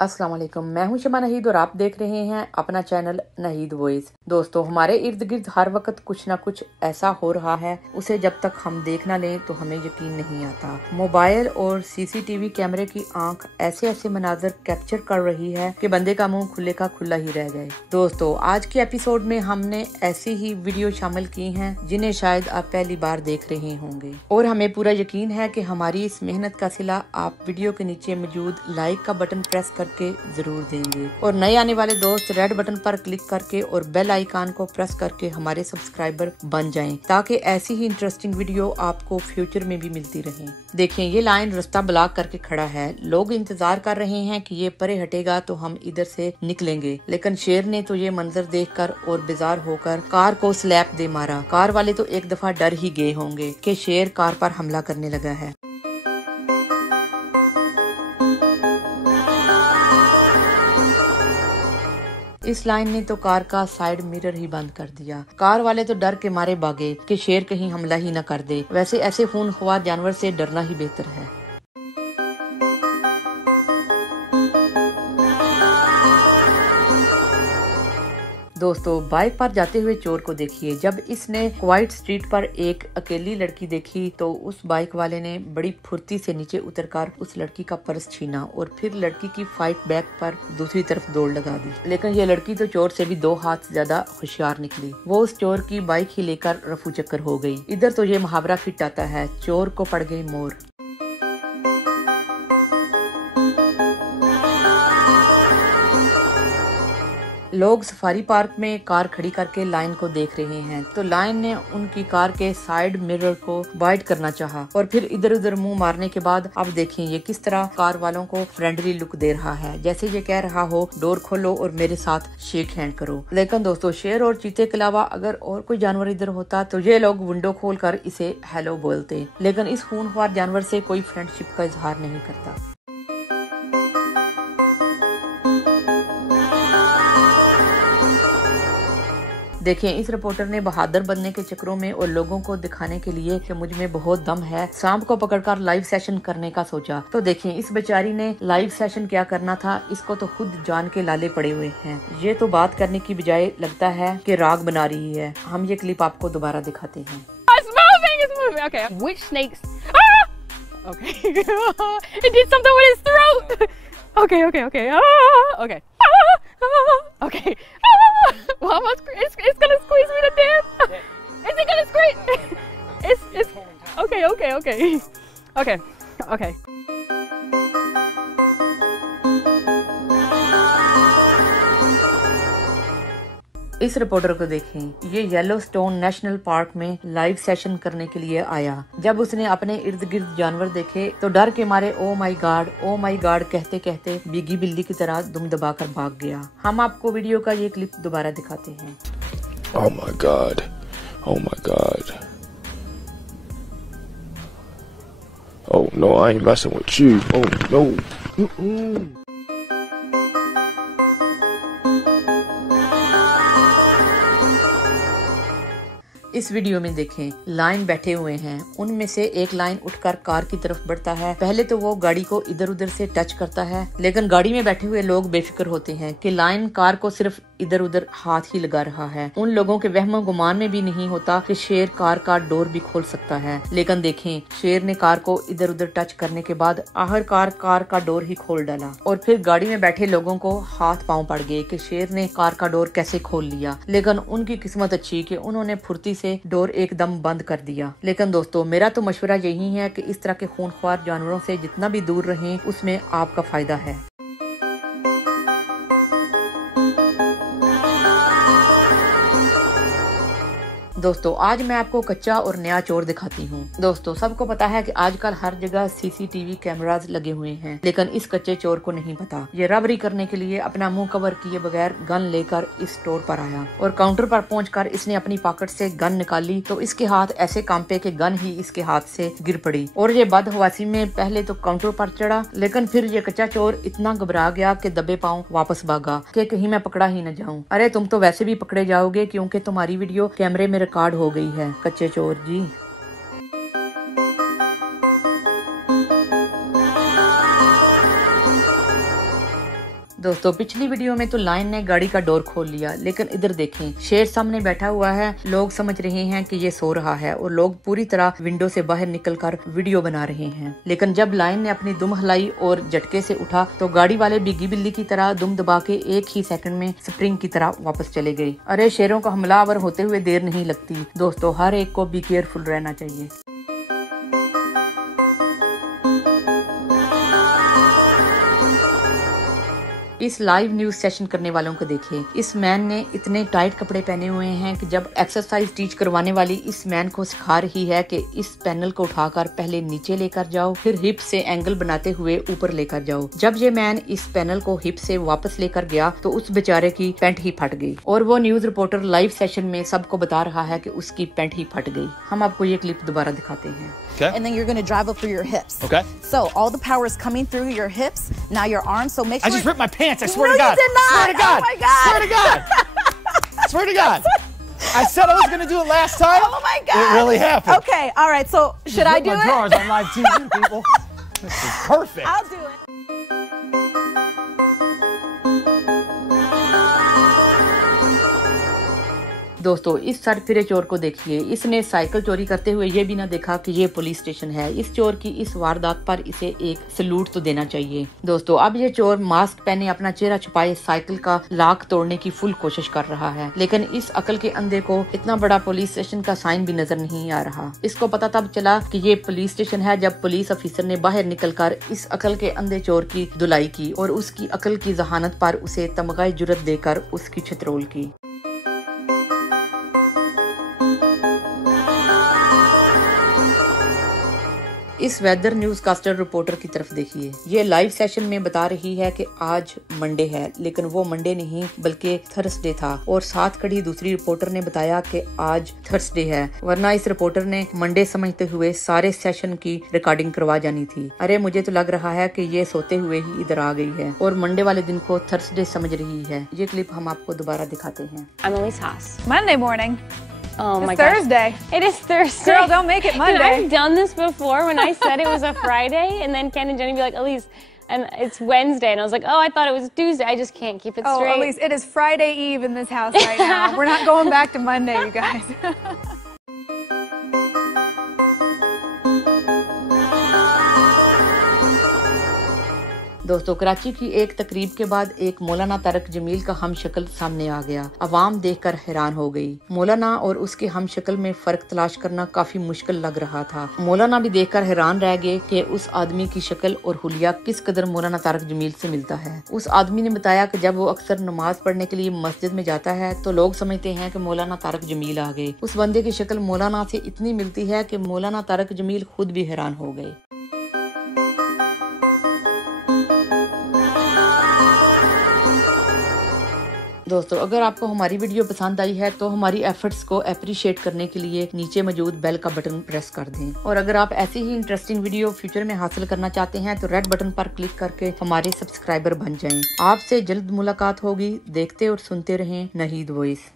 अस्सलाम वालेकुम। मैं हूं शमा नहीद और आप देख रहे हैं अपना चैनल नहीद वॉइस। दोस्तों, हमारे इर्द गिर्द हर वक्त कुछ ना कुछ ऐसा हो रहा है, उसे जब तक हम देख ना लें तो हमें यकीन नहीं आता। मोबाइल और सीसीटीवी कैमरे की आंख ऐसे ऐसे मनाजर कैप्चर कर रही है कि बंदे का मुंह खुले का खुला ही रह जाए। दोस्तों, आज के एपिसोड में हमने ऐसी ही वीडियो शामिल की हैं जिन्हें शायद आप पहली बार देख रहे होंगे और हमें पूरा यकीन है कि हमारी इस मेहनत का सिला आप वीडियो के नीचे मौजूद लाइक का बटन प्रेस करके जरूर देंगे और नए आने वाले दोस्त रेड बटन पर क्लिक करके और बेल आइकन को प्रेस करके हमारे सब्सक्राइबर बन जाएं, ताकि ऐसी ही इंटरेस्टिंग वीडियो आपको फ्यूचर में भी मिलती रहे। देखें, ये लाइन रास्ता ब्लॉक करके खड़ा है। लोग इंतजार कर रहे हैं कि ये परे हटेगा तो हम इधर से निकलेंगे, लेकिन शेर ने तो ये मंजर देखकर और बेजार होकर कार को स्लैप दे मारा। कार वाले तो एक दफा डर ही गए होंगे कि शेर कार पर हमला करने लगा है। इस लाइन ने तो कार का साइड मिरर ही बंद कर दिया। कार वाले तो डर के मारे भागे कि शेर कहीं हमला ही न कर दे। वैसे ऐसे खूनख्वार जानवर से डरना ही बेहतर है। दोस्तों, बाइक पर जाते हुए चोर को देखिए। जब इसने क्वाइट स्ट्रीट पर एक अकेली लड़की देखी तो उस बाइक वाले ने बड़ी फुर्ती से नीचे उतरकर उस लड़की का पर्स छीना और फिर लड़की की फाइट बैक पर दूसरी तरफ दौड़ लगा दी। लेकिन ये लड़की तो चोर से भी 2 हाथ ज्यादा होशियार निकली। वो उस चोर की बाइक ही लेकर रफू चक्कर हो गई। इधर तो ये मुहावरा फिट आता है, चोर को पड़ गई मोर। लोग सफारी पार्क में कार खड़ी करके लाइन को देख रहे हैं तो लाइन ने उनकी कार के साइड मिरर को बाइट करना चाहा और फिर इधर उधर मुंह मारने के बाद अब देखें ये किस तरह कार वालों को फ्रेंडली लुक दे रहा है, जैसे ये कह रहा हो डोर खोलो और मेरे साथ शेक हैंड करो। लेकिन दोस्तों, शेर और चीते के अलावा अगर और कोई जानवर इधर होता तो ये लोग विंडो खोल कर इसे हेलो बोलते, लेकिन इस खूनख्वार जानवर से कोई फ्रेंडशिप का इजहार नहीं करता। देखिए, इस रिपोर्टर ने बहादुर बनने के चक्करों में और लोगों को दिखाने के लिए कि मुझ में बहुत दम है, सांप को पकड़कर लाइव सेशन करने का सोचा। तो देखिए, इस बेचारी ने लाइव सेशन क्या करना था, इसको तो खुद जान के लाले पड़े हुए हैं। ये तो बात करने की बजाय लगता है कि राग बना रही है। हम ये क्लिप आपको दोबारा दिखाते हैं। Okay. Which snakes? Ah! Okay. It did something with his throat. Okay. Okay. Okay. Well, it's gonna squeeze me to death. Is it gonna squeeze? It's okay. इस रिपोर्टर को देखें, ये येलोस्टोन नेशनल पार्क में live session करने के लिए आया। जब उसने अपने इर्द गिर्द जानवर देखे तो डर के मारे ओ माई गॉड कहते कहते बिगी बिल्ली की तरह दुम दबाकर भाग गया। हम आपको वीडियो का ये क्लिप दोबारा दिखाते हैं। Oh my god. Oh no, I ain't messing with you. Oh no. इस वीडियो में देखें, लाइन बैठे हुए हैं, उनमें से एक लाइन उठकर कार की तरफ बढ़ता है। पहले तो वो गाड़ी को इधर उधर से टच करता है, लेकिन गाड़ी में बैठे हुए लोग बेफिक्र होते हैं कि लाइन कार को सिर्फ इधर उधर हाथ ही लगा रहा है। उन लोगों के वहमो गुमान में भी नहीं होता कि शेर कार का डोर भी खोल सकता है। लेकिन देखें, शेर ने कार को इधर उधर टच करने के बाद आखिरकार कार का डोर ही खोल डाला और फिर गाड़ी में बैठे लोगों को हाथ पांव पड़ गए कि शेर ने कार का डोर कैसे खोल लिया। लेकिन उनकी किस्मत अच्छी कि उन्होंने फुर्ती से डोर एकदम बंद कर दिया। लेकिन दोस्तों, मेरा तो मशवरा यही है कि इस तरह के खूनख्वार जानवरों से जितना भी दूर रहें, उसमें आपका फायदा है। दोस्तों, आज मैं आपको कच्चा और नया चोर दिखाती हूँ। दोस्तों, सबको पता है कि आजकल हर जगह सीसीटीवी कैमरास लगे हुए हैं, लेकिन इस कच्चे चोर को नहीं पता। ये रबरी करने के लिए अपना मुंह कवर किए बगैर गन लेकर इस स्टोर पर आया और काउंटर पर पहुंचकर इसने अपनी पॉकेट से गन निकाली तो इसके हाथ ऐसे कांपे कि गन ही इसके हाथ से गिर पड़ी और ये बदहवासी में पहले तो काउंटर पर चढ़ा, लेकिन फिर ये कच्चा चोर इतना घबरा गया कि दबे पांव वापस भागा कि कहीं मैं पकड़ा ही न जाऊं। अरे तुम तो वैसे भी पकड़े जाओगे क्योंकि तुम्हारी वीडियो कैमरे में रिकॉर्ड हो गई है, कच्चे चोर जी। दोस्तों पिछली वीडियो में तो लायन ने गाड़ी का डोर खोल लिया, लेकिन इधर देखें शेर सामने बैठा हुआ है। लोग समझ रहे हैं कि ये सो रहा है और लोग पूरी तरह विंडो से बाहर निकलकर वीडियो बना रहे हैं। लेकिन जब लायन ने अपनी दुम हिलाई और झटके से उठा तो गाड़ी वाले बिग्गी बिल्ली की तरह दुम दबा के एक ही सेकंड में स्प्रिंग की तरह वापस चले गए। अरे शेरों का हमलावर होते हुए देर नहीं लगती दोस्तों, हर एक को बी केयरफुल रहना चाहिए। इस लाइव न्यूज सेशन करने वालों को देखिए। इस मैन ने इतने टाइट कपड़े पहने हुए हैं कि जब एक्सरसाइज टीच करवाने वाली इस मैन को सिखा रही है कि इस पैनल को उठाकर पहले नीचे लेकर जाओ, फिर हिप से एंगल बनाते हुए ऊपर लेकर जाओ। जब ये मैन इस पैनल को हिप से वापस लेकर गया तो उस बेचारे की पैंट ही फट गई और वो न्यूज रिपोर्टर लाइव सेशन में सबको बता रहा है कि उसकी पैंट ही फट गई। हम आपको ये क्लिप दोबारा दिखाते हैं। Okay. And then you're going to drive up through your hips. Okay. So all the power is coming through your hips, now your arms, so make sure... I just ripped my pants, I swear to God. No, you did not! Swear to God! Oh my God! Swear to God! Swear to God! I said I was going to do it last time. Oh my God! It really happened. Okay, all right, so should I do my it? drawers on live TV, people. This is perfect. I'll do it. दोस्तों इस सरफिरे चोर को देखिए, इसने cycle चोरी करते हुए ये भी ना देखा कि ये पुलिस स्टेशन है। इस चोर की इस वारदात पर इसे एक सैल्यूट तो देना चाहिए। दोस्तों अब ये चोर मास्क पहने अपना चेहरा छुपाए साइकिल का लॉक तोड़ने की फुल कोशिश कर रहा है, लेकिन इस अकल के अंधे को इतना बड़ा पुलिस स्टेशन का साइन भी नजर नहीं आ रहा। इसको पता तब चला कि ये पुलिस स्टेशन है जब पुलिस ऑफिसर ने बाहर निकलकर इस अकल के अंधे चोर की धुलाई की और उसकी अकल की जहानत पर उसे तमगाए जुर्रत देकर उसकी छतरोल की। इस वेदर न्यूज कास्टर रिपोर्टर की तरफ देखिए। ये लाइव सेशन में बता रही है कि आज मंडे है, लेकिन वो मंडे नहीं बल्कि थर्सडे था और साथ खड़ी दूसरी रिपोर्टर ने बताया कि आज थर्सडे है, वरना इस रिपोर्टर ने मंडे समझते हुए सारे सेशन की रिकॉर्डिंग करवा जानी थी। अरे मुझे तो लग रहा है कि ये सोते हुए ही इधर आ गई है और मंडे वाले दिन को थर्सडे समझ रही है। ये क्लिप हम आपको दोबारा दिखाते हैं। Emily's house. Monday morning. Oh my It's God. Thursday. It is Thursday. Girl, don't make it Monday. And I've done this before when I said it was a Friday, and then Ken and Jenny be like, Elise, and it's Wednesday, and I was like, oh, I thought it was Tuesday. I just can't keep it Oh, straight. Elise, it is Friday Eve in this house right now. We're not going back to Monday, you guys. दोस्तों कराची की एक तकरीब के बाद एक मौलाना तारक जमील का हमशक्ल सामने आ गया। अवाम देखकर हैरान हो गई। मौलाना और उसके हमशक्ल में फर्क तलाश करना काफी मुश्किल लग रहा था। मौलाना भी देखकर हैरान रह गए कि उस आदमी की शक्ल और हुलिया किस कदर मौलाना तारक जमील से मिलता है। उस आदमी ने बताया कि जब वो अक्सर नमाज पढ़ने के लिए मस्जिद में जाता है तो लोग समझते हैं कि मौलाना तारक जमील आ गए। उस बंदे की शक्ल मौलाना से इतनी मिलती है कि मौलाना तारक जमील खुद भी हैरान हो गए। दोस्तों अगर आपको हमारी वीडियो पसंद आई है तो हमारी एफर्ट्स को अप्रिशिएट करने के लिए नीचे मौजूद बेल का बटन प्रेस कर दें, और अगर आप ऐसी ही इंटरेस्टिंग वीडियो फ्यूचर में हासिल करना चाहते हैं तो रेड बटन पर क्लिक करके हमारे सब्सक्राइबर बन जाएं। आपसे जल्द मुलाकात होगी। देखते और सुनते रहें नहीद वॉइस।